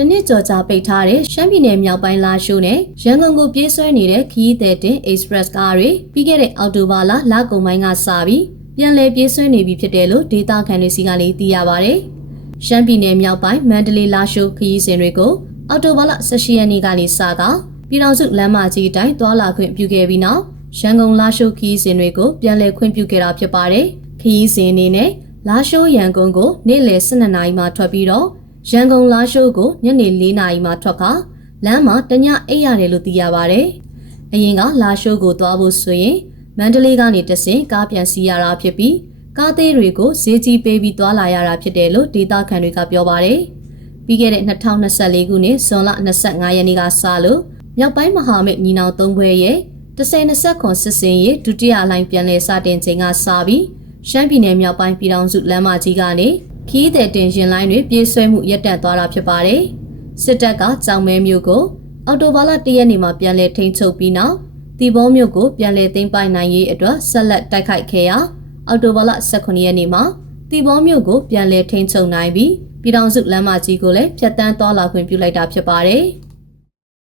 တနစ်ကျော်ကြာပိတ်ထားတဲ့ရှမ်းပြည်နယ်မြောက်ပိုင်းလာရှိုးနဲ့ရန်ကုန်ကိုပြေးဆွဲနေတဲ့ခီးသည်တင် Express ကားတွေပြီးခဲ့တဲ့အောက်တိုဘာလလကုန်ပိုင်းကစပြီးပြန်လည်ပြေးဆွဲနေပြီဖြစ်တယ်လို့ဒေတာခန်တွေစီကလည်းသိရပါဗျ။ရှမ်းပြည်နယ်မြောက်ပိုင်းမန္တလေးလာရှိုးခီးစဉ်တွေကိုအောက်တိုဘာလ18ရက်နေ့ကနေစတာပြည်တော်စုလမ်းမကြီးအတိုင်းသွာလာခွင့်ပြုခဲ့ပြီးနောက်ရန်ကုန်လာရှိုးခီးစဉ်တွေကိုပြန်လည်ခွင့်ပြုခဲ့တာဖြစ်ပါတယ်။ခီးစဉ်အနေနဲ့လာရှိုးရန်ကုန်ကိုနေ့လယ်12နာရီမှထွက်ပြီးတော့ ရန်ကုန်လာရှိုးကိုညနေ4နာရီမှထွက်ခါလမ်းမှာတညအိပ်ရတယ်လို့သိရပါတယ်။အရင်ကလာရှိုးကိုသွားဖို့ဆိုရင်မန္တလေးကနေတဆင့်ကားပြန်စီးရတာဖြစ်ပြီးကားသေးတွေကိုဈေးကြီးပေးပြီးသွားလာရတာဖြစ်တယ်လို့ဒေတာခန်တွေကပြောပါတယ်။ပြီးခဲ့တဲ့2024ခုနှစ်ဇွန်လ25ရက်နေ့ကစလို့မြောက်ပိုင်းမဟာမိတ်ညီနောင်သုံးဘွဲရဲ့10-20ခွန်စစ်စင်ရေးဒုတိယလိုင်းပြန်လည်စတင်ချိန်ကစပြီးရှမ်းပြည်နယ်မြောက်ပိုင်းပြည်ထောင်စုလမ်းမကြီးကနေ ခီးတဲ့တင်ရှင်လိုင်းတွေပြေးဆွဲမှုရပ်တန့်သွားတာဖြစ်ပါတယ်။စစ်တပ်ကကြောင်မဲမျိုးကိုအော်တိုဘာလ၁ရက်နေ့မှာပြန်လည်ထိန်းချုပ်ပြီးနောက်တီဘောမျိုးကိုပြန်လည်သိမ်းပိုက်နိုင်ရေးအတွက်ဆက်လက်တိုက်ခိုက်ခဲ့ရာအော်တိုဘာလ18ရက်နေ့မှာတီဘောမျိုးကိုပြန်လည်ထိန်းချုပ်နိုင်ပြီးပြည်ထောင်စုလမ်းမကြီးကိုလည်းဖျက်ဆီးသွားလာခွင့်ပြုလိုက်တာဖြစ်ပါတယ်။